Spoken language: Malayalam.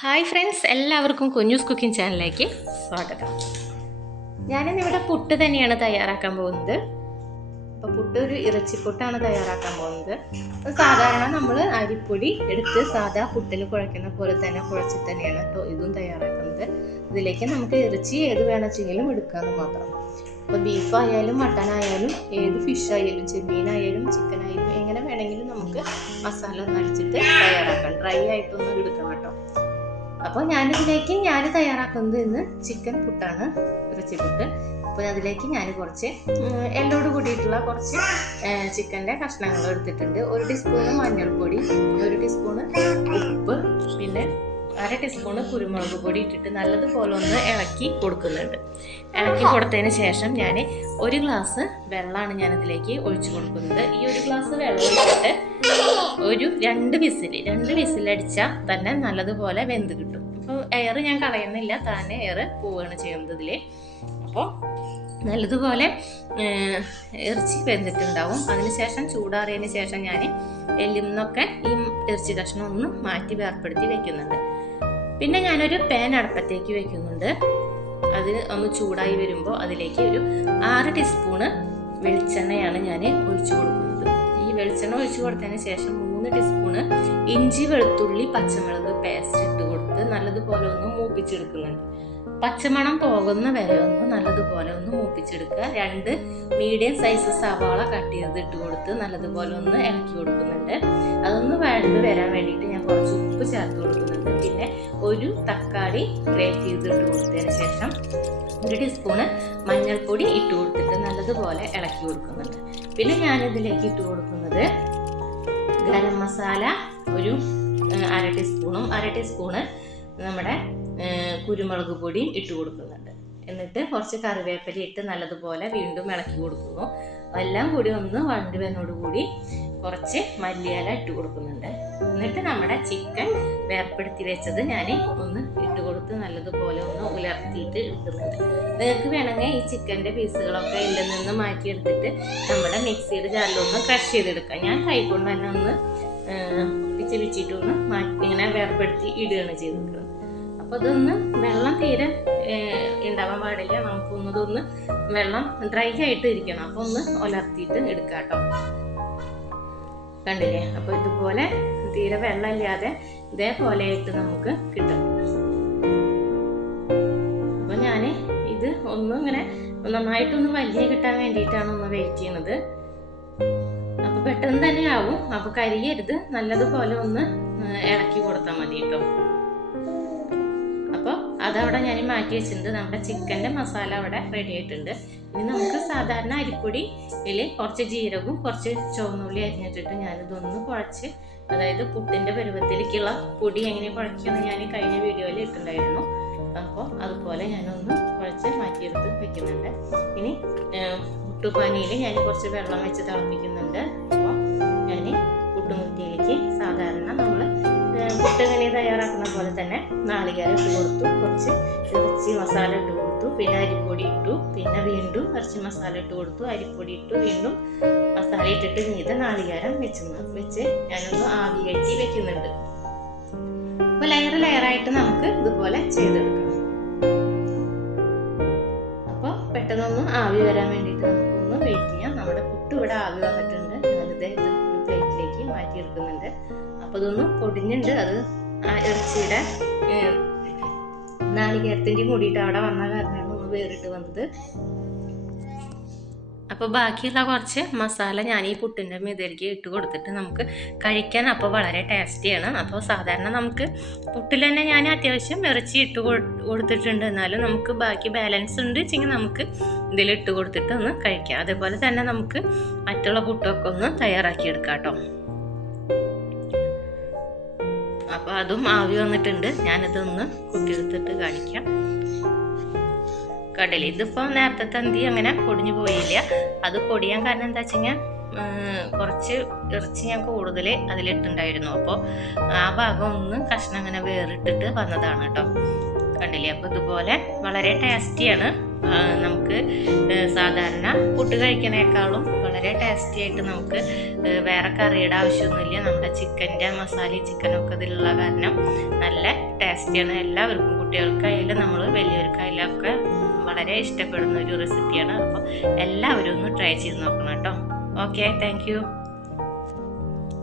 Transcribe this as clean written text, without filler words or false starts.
ഹായ് ഫ്രണ്ട്സ്, എല്ലാവർക്കും കുഞ്ഞൂസ് കുക്കിംഗ് ചാനലിലേക്ക് സ്വാഗതം. ഞാനിന്നിവിടെ പുട്ട് തന്നെയാണ് തയ്യാറാക്കാൻ പോകുന്നത്. അപ്പോൾ പുട്ട് ഒരു ഇറച്ചിപ്പുട്ടാണ് തയ്യാറാക്കാൻ പോകുന്നത്. സാധാരണ നമ്മൾ അരിപ്പൊടി എടുത്ത് സാധാ പുട്ടിൽ കുഴക്കുന്ന പോലെ തന്നെ കുഴച്ചിട്ട് തന്നെയാണ് കേട്ടോ ഇതും തയ്യാറാക്കുന്നത്. ഇതിലേക്ക് നമുക്ക് ഇറച്ചി ഏത് വേണമെങ്കിലും എടുക്കാമെന്ന് മാത്രം. അപ്പോൾ ബീഫായാലും മട്ടൻ ആയാലും ഏത് ഫിഷ് ആയാലും ചെമ്മീനായാലും ചിക്കൻ ആയാലും എങ്ങനെ വേണമെങ്കിലും നമുക്ക് മസാല ഒന്ന് അടിച്ചിട്ട് തയ്യാറാക്കാം. ഡ്രൈ ആയിട്ടൊന്നും എടുക്കണം കേട്ടോ. അപ്പോൾ ഞാനിതിലേക്ക് തയ്യാറാക്കുന്നത് ഇന്ന് ചിക്കൻ പുട്ടാണ്, ഇറച്ചി പുട്ട്. അപ്പോൾ അതിലേക്ക് ഞാൻ കുറച്ച് എല്ലോട് കൂടിയിട്ടുള്ള കുറച്ച് ചിക്കൻ്റെ കഷ്ണങ്ങൾ എടുത്തിട്ടുണ്ട്. 1 ടീസ്പൂണ് മഞ്ഞൾപ്പൊടി, 1 ടീസ്പൂണ് ഉപ്പ്, പിന്നെ 1/2 ടീസ്പൂണ് കുരുമുളക് പൊടി ഇട്ടിട്ട് നല്ലതുപോലെ ഒന്ന് ഇളക്കി കൊടുക്കുന്നുണ്ട്. ഇളക്കി കൊടുത്തതിന് ശേഷം ഞാൻ 1 ഗ്ലാസ് വെള്ളമാണ് ഞാനിതിലേക്ക് ഒഴിച്ചു കൊടുക്കുന്നത്. ഈ 1 ഗ്ലാസ് വെള്ളം ഒഴിച്ചിട്ട് ഒരു 2 വിസിലടിച്ചാൽ തന്നെ നല്ലതുപോലെ വെന്ത് കിട്ടും. അപ്പോൾ എയർ ഞാൻ കളയുന്നില്ല, തന്നെ എയർ പോവുകയാണ് ചെയ്യുന്നത് ഇതിൽ. അപ്പോൾ നല്ലതുപോലെ ഇറച്ചി വെന്തിട്ടുണ്ടാവും. അതിനുശേഷം ചൂടാറിയതിന് ശേഷം ഞാൻ എല്ലിന്നൊക്കെ ഈ ഇറച്ചി കഷ്ണം ഒന്ന് മാറ്റി വേർപ്പെടുത്തി വെക്കുന്നുണ്ട്. പിന്നെ ഞാനൊരു പാൻ അടുപ്പത്തേക്ക് വെക്കുന്നുണ്ട്. അത് ഒന്ന് ചൂടായി വരുമ്പോൾ അതിലേക്ക് ഒരു 6 ടീസ്പൂണ് വെളിച്ചെണ്ണയാണ് ഞാൻ ഒഴിച്ചു കൊടുക്കുന്നത്. ഈ വെളിച്ചെണ്ണ ഒഴിച്ചു കൊടുത്തതിന് ശേഷം 3 ടീസ്പൂണ് ഇഞ്ചി വെളുത്തുള്ളി പച്ചമുളക് പേസ്റ്റ് ഇട്ട് കൊടുത്ത് നല്ലതുപോലെ ഒന്ന് മൂപ്പിച്ചെടുക്കുന്നുണ്ട്. പച്ചമണം പോകുന്ന വരെ ഒന്ന് നല്ലതുപോലെ ഒന്ന് മൂപ്പിച്ചെടുക്കുക. 2 മീഡിയം സൈസ് സവാള കട്ട് ചെയ്ത് ഇട്ട് കൊടുത്ത് നല്ലതുപോലെ ഒന്ന് ഇളക്കി കൊടുക്കുന്നുണ്ട്. അതൊന്ന് വഴണ്ട് വരാൻ വേണ്ടിയിട്ട് ഞാൻ കുറച്ച് ഉപ്പ് ചേർത്ത് കൊടുക്കുന്നുണ്ട്. പിന്നെ 1 തക്കാളി ഗ്രേറ്റ് ചെയ്ത് ഇട്ട് കൊടുത്തതിന് ശേഷം 1 ടീസ്പൂണ് മഞ്ഞൾപ്പൊടി ഇട്ട് കൊടുത്തിട്ട് നല്ലതുപോലെ ഇളക്കി കൊടുക്കുന്നുണ്ട്. പിന്നെ ഞാനിതിലേക്ക് ഇട്ട് കൊടുക്കുന്നത് ഗരം മസാല ഒരു 1/2 ടീസ്പൂണും 1/2 ടീസ്പൂണ് നമ്മുടെ കുരുമുളക് പൊടിയും ഇട്ട് കൊടുക്കുന്നുണ്ട്. എന്നിട്ട് കുറച്ച് കറിവേപ്പില ഇട്ട് നല്ലതുപോലെ വീണ്ടും ഇളക്കി കൊടുക്കുന്നു. എല്ലാം കൂടി ഒന്ന് വഴണ്ട് വരുന്നതോടുകൂടി കുറച്ച് മല്ലിയില ഇട്ട് കൊടുക്കുന്നുണ്ട്. എന്നിട്ട് നമ്മുടെ ചിക്കൻ വേർപ്പെടുത്തി വെച്ചത് ഞാൻ ഒന്ന് ഇട്ട് കൊടുത്ത് നല്ലതുപോലെ ഒന്ന് ഉലർത്തിയിട്ട് എടുക്കുന്നുണ്ട്. നിങ്ങൾക്ക് വേണമെങ്കിൽ ഈ ചിക്കൻ്റെ പീസുകളൊക്കെ ഇതിൽ നിന്ന് മാറ്റിയെടുത്തിട്ട് നമ്മുടെ മിക്സിയുടെ ജാറിലൊന്ന് ക്രഷ് ചെയ്തെടുക്കാം. ഞാൻ കൈകൊണ്ട് തന്നെ ഒന്ന് പിച്ചിട്ടൊന്ന് മാറ്റി ഇങ്ങനെ വേർപ്പെടുത്തി ഇടുകയാണ് ചെയ്തിട്ടുള്ളത്. അപ്പോൾ ഇതൊന്ന് വെള്ളം തീരെ ഉണ്ടാവാൻ പാടില്ല. നമുക്കൊന്നതൊന്ന് വെള്ളം ഡ്രൈ ആയിട്ട് ഇരിക്കണം. അപ്പോൾ ഒന്ന് ഉലർത്തിയിട്ട് എടുക്കാം കേട്ടോ. കണ്ടില്ലേ? അപ്പോൾ ഇതുപോലെ തീരെ വെള്ളമില്ലാതെ ഇതേപോലെ ആയിട്ട് നമുക്ക് കിട്ടും. അപ്പോൾ ഞാൻ ഇത് ഒന്നും ഇങ്ങനെ നന്നായിട്ടൊന്ന് വലിയ കിട്ടാൻ വേണ്ടിയിട്ടാണ് ഒന്ന് വെയിറ്റ് ചെയ്യണത്. അപ്പോൾ പെട്ടെന്ന് തന്നെ ആവും. അപ്പോൾ കരിയരുത്, നല്ലതുപോലെ ഒന്ന് ഇളക്കി കൊടുത്താൽ മതി കേട്ടോ. അപ്പോൾ അതവിടെ ഞാൻ മാറ്റി വെച്ചിട്ടുണ്ട്. നമ്മുടെ ചിക്കൻ്റെ മസാല അവിടെ റെഡി ആയിട്ടുണ്ട്. ഇനി നമുക്ക് സാധാരണ അരിപ്പൊടിയിൽ കുറച്ച് ജീരകവും കുറച്ച് ചുവന്നുള്ളി അരിഞ്ഞിട്ടിട്ട് ഞാനിതൊന്ന് കുഴച്ച്, അതായത് പുട്ടിൻ്റെ പരുവത്തിലേക്കുള്ള പൊടി എങ്ങനെ കുഴയ്ക്കുമെന്ന് ഞാൻ കഴിഞ്ഞ വീഡിയോയിൽ ഇട്ടിട്ടുണ്ടായിരുന്നു. അപ്പോൾ അതുപോലെ ഞാനൊന്ന് കുഴച്ച് മാറ്റിയെടുത്ത് വെക്കുന്നുണ്ട്. ഇനി പുട്ടുപാനിയിൽ ഞാൻ കുറച്ച് വെള്ളം വെച്ച് തിളപ്പിക്കുന്നുണ്ട്. അപ്പോൾ ഞാൻ പുട്ടുമുറ്റിയിലേക്ക് സാധാരണ നമ്മൾ പുട്ട് എങ്ങനെ തയ്യാറാക്കുന്ന പോലെ തന്നെ നാളികേരം ഇട്ട് കൊടുത്തു, കുറച്ച് ഇറച്ചി മസാല ഇട്ട് കൊടുത്തു, പിന്നെ അരിപ്പൊടി ഇട്ടു, പിന്നെ വീണ്ടും ഇറച്ചി മസാല ഇട്ട് കൊടുത്തു, അരിപ്പൊടി ഇട്ടു, വീണ്ടും മസാല ഇട്ടിട്ട് ചെയ്ത് നാളികേരം വെച്ച് ഞാനൊന്ന് ആവി കയറ്റി വെക്കുന്നുണ്ട്. അപ്പോൾ ലെയറായിട്ട് നമുക്ക് ഇതുപോലെ ചെയ്തെടുക്കണം. അപ്പോൾ പെട്ടെന്നൊന്ന് ആവി വരാൻ വേണ്ടിയിട്ട് നമുക്കൊന്ന് വെയിറ്റ് ചെയ്യാം. നമ്മുടെ പുട്ട് ഇവിടെ ആവി വന്നിട്ടുണ്ട്. ഞാനിത് ഒരു പ്ലേറ്റിലേക്ക് മാറ്റിയെടുക്കുന്നുണ്ട്. അപ്പോൾ ഇതൊന്ന് പൊടിഞ്ഞുണ്ട്. അത് ആ ഇറച്ചിയുടെ നാളികേരത്തിൻ്റെയും കൂടിയിട്ട് അവിടെ വന്ന കാരണമാണ് ഒന്ന് വേറിട്ട് വന്നത്. അപ്പോൾ ബാക്കിയുള്ള കുറച്ച് മസാല ഞാൻ ഈ പുട്ടിൻ്റെ മീതിലേക്ക് ഇട്ട് കൊടുത്തിട്ട് നമുക്ക് കഴിക്കാൻ അപ്പോൾ വളരെ ടേസ്റ്റിയാണ്. അപ്പോൾ സാധാരണ നമുക്ക് പുട്ടിൽ തന്നെ ഞാൻ അത്യാവശ്യം ഇറച്ചി ഇട്ട് കൊടുത്തിട്ടുണ്ട്. എന്നാലും നമുക്ക് ബാക്കി ബാലൻസ് ഉണ്ട് വെച്ചെങ്കിൽ നമുക്ക് ഇതിലിട്ട് കൊടുത്തിട്ട് ഒന്ന് കഴിക്കാം. അതേപോലെ തന്നെ നമുക്ക് മറ്റുള്ള പുട്ടൊക്കെ ഒന്ന് തയ്യാറാക്കിയെടുക്കാം കേട്ടോ. അപ്പോൾ അതും ആവി വന്നിട്ടുണ്ട്. ഞാനിതൊന്ന് കുത്തിയെടുത്തിട്ട് കാണിക്കാം. കടല ഇതിപ്പോൾ നേരത്തെ തന്തി അങ്ങനെ പൊടിഞ്ഞു പോയില്ല. അത് പൊടിയാൻ കാരണം എന്താ വെച്ചെങ്കിൽ കുറച്ച് ഇറച്ചി ഞാൻ കൂടുതൽ അതിലിട്ടുണ്ടായിരുന്നു. അപ്പോൾ ആ ഭാഗം ഒന്ന് കഷ്ണം അങ്ങനെ വേറിട്ടിട്ട് വന്നതാണ് കേട്ടോ. കണ്ടില്ലേ? അപ്പോൾ ഇതുപോലെ വളരെ ടേസ്റ്റിയാണ്. നമുക്ക് സാധാരണ പുട്ട് കഴിക്കണേക്കാളും വളരെ ടേസ്റ്റി ആയിട്ട് നമുക്ക് വേറെ കറിയുടെ ആവശ്യമൊന്നുമില്ല. നമ്മുടെ ചിക്കൻ്റെ മസാലയും ചിക്കനൊക്കെ ഇതിലുള്ള കാരണം നല്ല ടേസ്റ്റിയാണ്. എല്ലാവർക്കും, കുട്ടികൾക്കായാലും നമ്മൾ വലിയവർക്കായാലും ഒക്കെ വളരെ ഇഷ്ടപ്പെടുന്ന ഒരു റെസിപ്പിയാണ്. അപ്പോൾ എല്ലാവരും ഒന്ന് ട്രൈ ചെയ്ത് നോക്കണം കേട്ടോ. Okay, thank you.